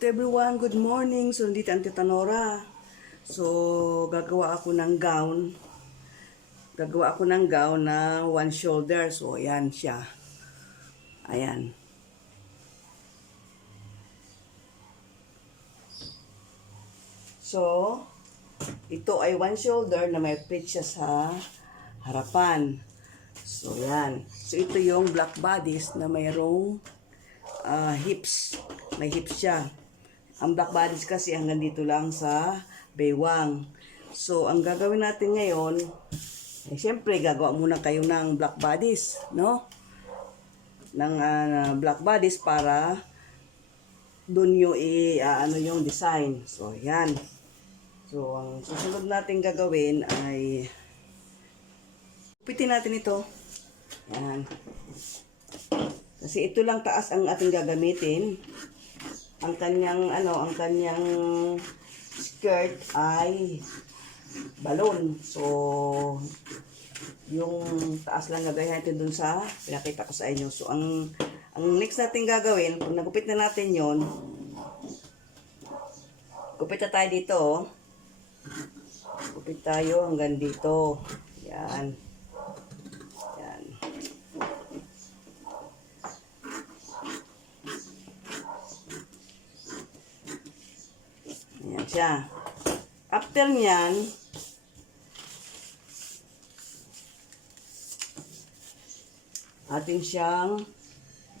Everyone, good morning. So, nandito ang Tita Nora. So, gagawa ako ng gown. Gagawa ako ng gown na one shoulder. So, ayan siya. Ayan. So, ito ay one shoulder na may plate siya sa harapan. So, ayan. So, ito yung black bodice na mayroong hips. May hips siya. Ang black bodies kasi hanggang dito lang sa baywang. So, ang gagawin natin ngayon, siyempre, gagawa muna kayo ng black bodies, no? Ng black bodies para dun yung yung design. So, yan. So, ang susunod natin gagawin ay gupitin natin ito. Yan. Kasi ito lang taas ang ating gagamitin. Ang kanyang skirt ay balon. So, yung taas lang gagawin natin dun sa pinakita ko sa inyo. So, ang next natin gagawin, kung nagupit na natin yon, gupit na tayo dito. Gupit tayo hanggang dito. Yan. Yan. Ayan siya. After nyan, atin siyang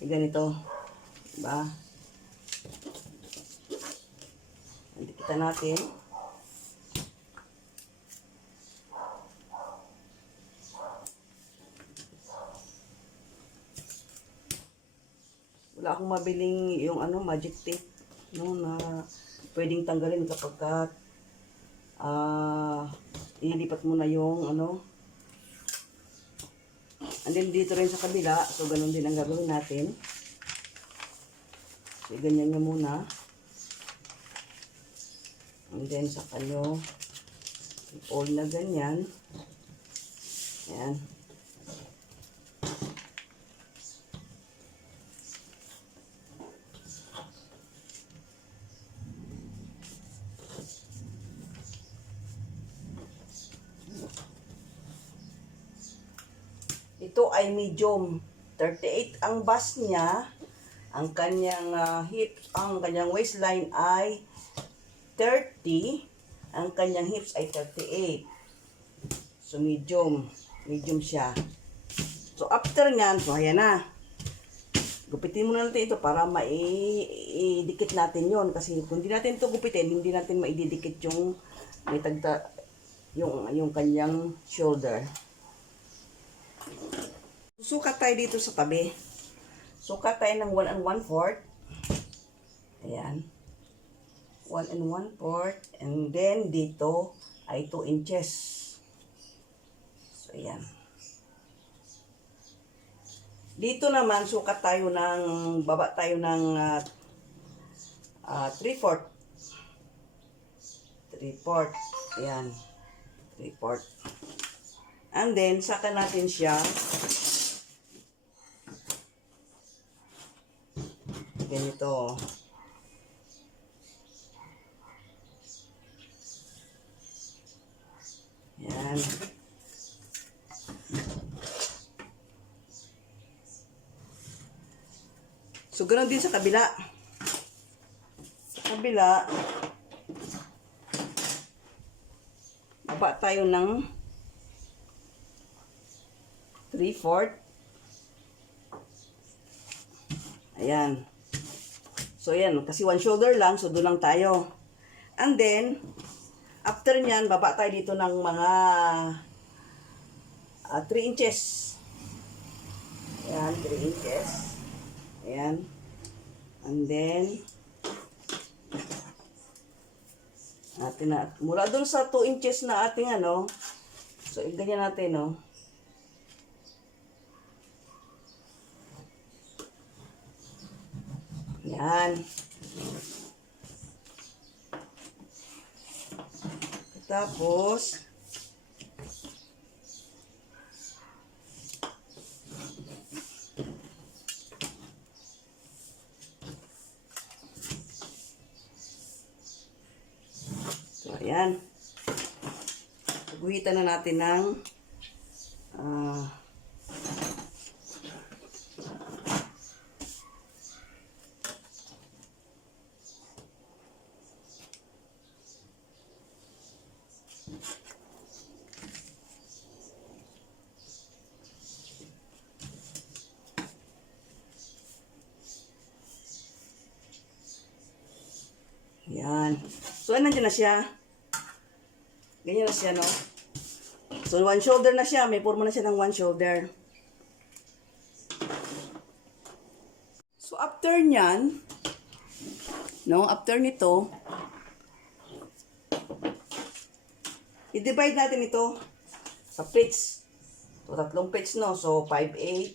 ganito. Diba? Kita natin. Wala akong mabiling yung magic tape, no, na pwedeng tanggalin kapag ililipat mo na yung and then dito rin sa kabila. So ganun din ang gagawin natin. So ganyan nyo muna, and then saka nyo all na ganyan. Ayan. Ito ay medium. 38 ang bust niya. Ang kanyang hips, ang kanyang waistline ay 30. Ang kanyang hips ay 38. So medium. Medium siya. So after nyan, so ayan na. Gupitin muna natin ito para maidikit natin yon. Kasi kung hindi natin ito gupitin, hindi natin maididikit yung may tagta, yung kanyang shoulder. Sukat tayo dito sa tabi. Sukat tayo ng 1 1/4. Ayan. 1 1/4. And then, dito ay 2 inches. So, ayan. Dito naman, sukat tayo ng, baba tayo ng 3/4. 3/4. Ayan. 3/4. And then, saka natin siya ganito. Yan. So, ganoon din sa kabila. Sa kabila, baba tayo ng 3/4. Ayan. So, yan. Kasi one shoulder lang. So, doon lang tayo. And then, after nyan, baba tayo dito ng mga 3 inches. Ayan, 3 inches. Ayan. And then, mula doon sa 2 inches na ating so, ganyan natin, no. Yan. Tapos, Ayan. Guhitan na natin ng yan. So, nandiyan na siya. Ganyan na siya, no? So, one shoulder na siya. May forma na siya ng one shoulder. So, after nyan, no? After nito, i-divide natin ito sa pleats. So, 3 pleats, no? So, 5/8.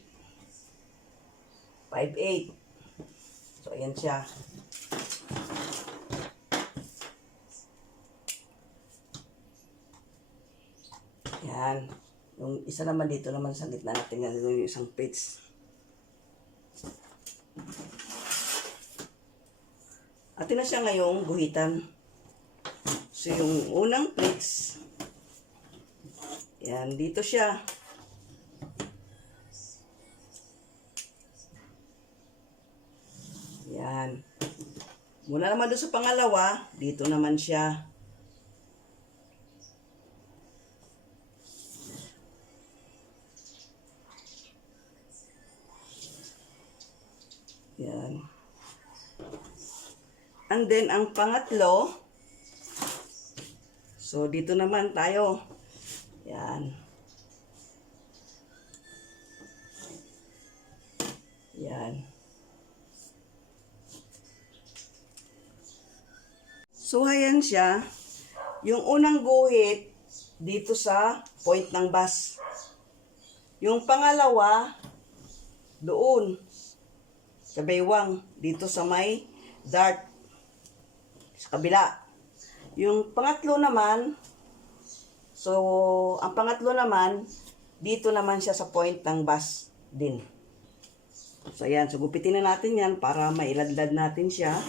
5/8. So, ayan siya. Yan. Yung isa naman dito naman sa gitna natin yan, yung isang pleats. Atin na siya ngayong guhitan. So, yung unang pleats, yan, dito siya. Yan. Mula naman doon sa pangalawa, dito naman siya. Yan. And then, ang pangatlo, so, dito naman tayo. Yan. Yan. So, ayan siya. Yung unang guhit, dito sa point ng bus. Yung pangalawa, doon. Sa baywang, dito sa may dart. Sa kabila. Yung pangatlo naman, so, ang pangatlo naman, dito naman siya sa point ng bus din. So, ayan. So, gupitin na natin yan para mailadlad natin siya.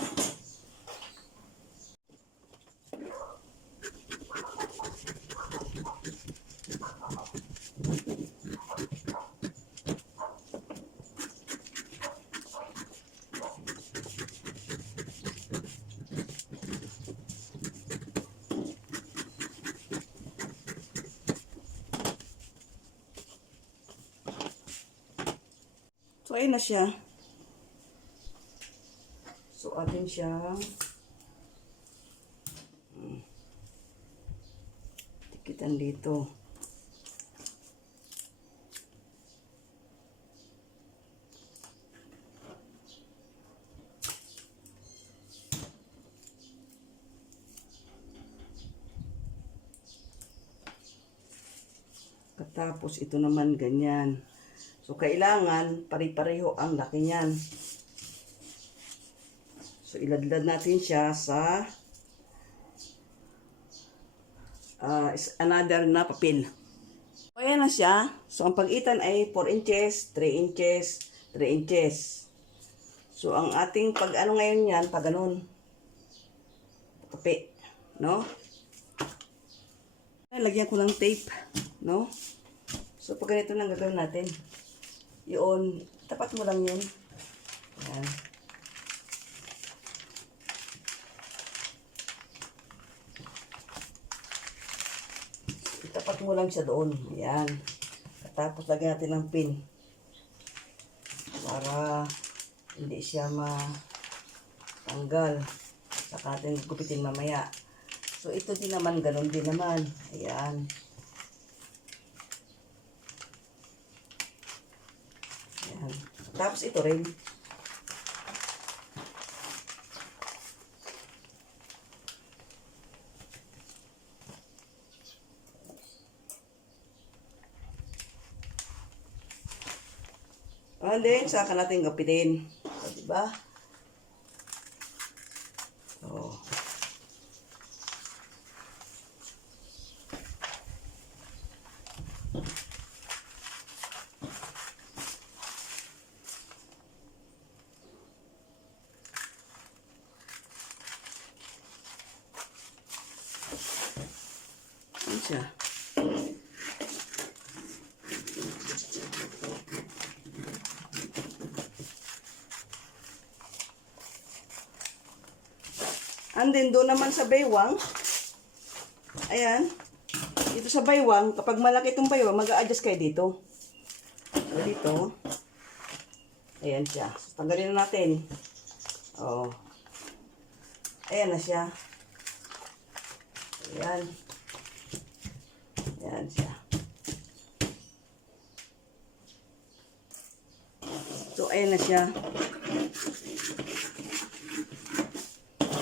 So, ayun na siya. So, atin siyang tikitan dito. Katapos, ito naman ganyan. So, kailangan pare-pareho ang laki niyan. So, iladlad natin siya sa another na papel. So, ayan na siya. So, ang pagitan ay 4 inches, 3 inches, 3 inches. So, ang ating pag-ano ngayon yan, pag ganun. Kape. No? Lagyan ko ng tape. No? So, pag ganito lang gagawin natin. Yun, tapat mo lang yun. Ayan. Itapat mo lang siya doon. Ayan. Tapos lagyan natin ng pin. Para hindi siya matanggal. Saka natin gupitin mamaya. So, ito din naman, ganun din naman. Ayan. Tapos ito rin. And then, saka natin gapitin. So, diba? So, siya. And then, doon naman sa baywang, ayan, dito sa baywang, kapag malaki itong baywang, mag-a-adjust kayo dito. So, dito, ayan siya. So, tanggalin na natin. Oh. Ayan na siya. Ayan. Ayan siya. So, ayan na siya.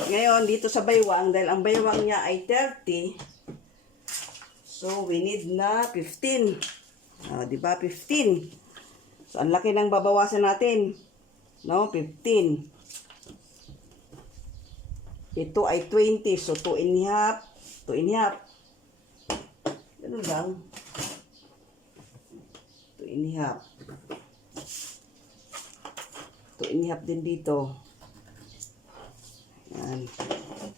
Ngayon, dito sa baywang, dahil ang baywang niya ay 30, so, we need na 15. Diba? 15. So, ang laki ng babawasan natin. No? 15. Ito ay 20. So, 2 and a half. 2 and a half. Ganun lang. 2 and a half. 2 and a half din dito. Yan.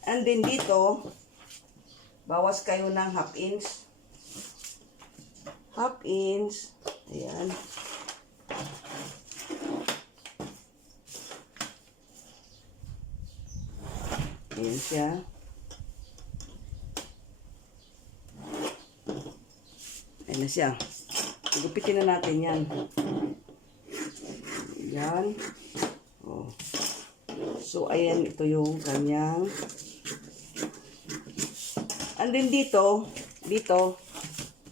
And then dito, bawas kayo ng half inch. Half inch. Ayan. Ayan siya. Ayan na siya. Gupitin na natin yan. Ayan. Oh. So, ayan, ito yung kanyang. And then dito,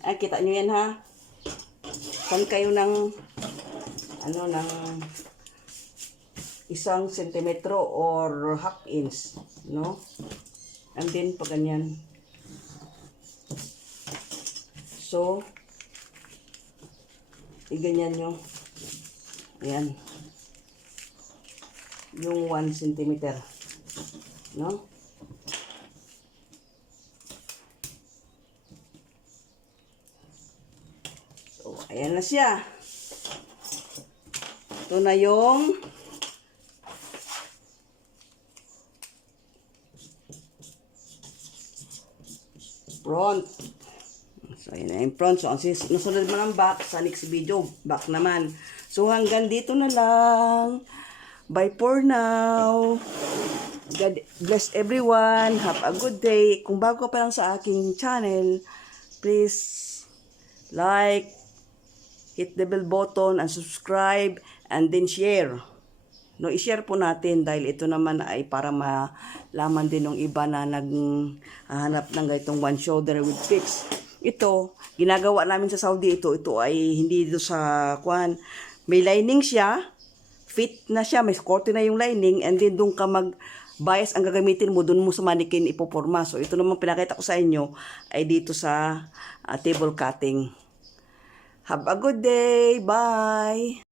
ay, kita nyo yan ha. San kayo ng, ng 1 sentimetro or half inch, no? And then, pag ganyan. So, iganyan nyo. Ayan. Yung 1 centimeter. No? So, ayan na siya. Ito na yung front. So, ayan na yung front. So, nasunod mo ng back sa next video. Back naman. So, hanggang dito na lang. Bye for now. God bless everyone. Have a good day. Kung bago pa lang sa aking channel, please like, hit the bell button, and subscribe, and then share. No, i-share po natin dahil ito naman ay para malaman din ng iba na naghahanap ng gaitong one shoulder with fix. Ito, ginagawa namin sa Saudi ito. Ito ay hindi dito sa kwan. May lining siya. Fit na siya, may korte na yung lining, and then doon ka mag-bias ang gagamitin mo, doon mo sa mannequin ipoporma. So, ito naman pinakita ko sa inyo ay dito sa table cutting. Have a good day. Bye!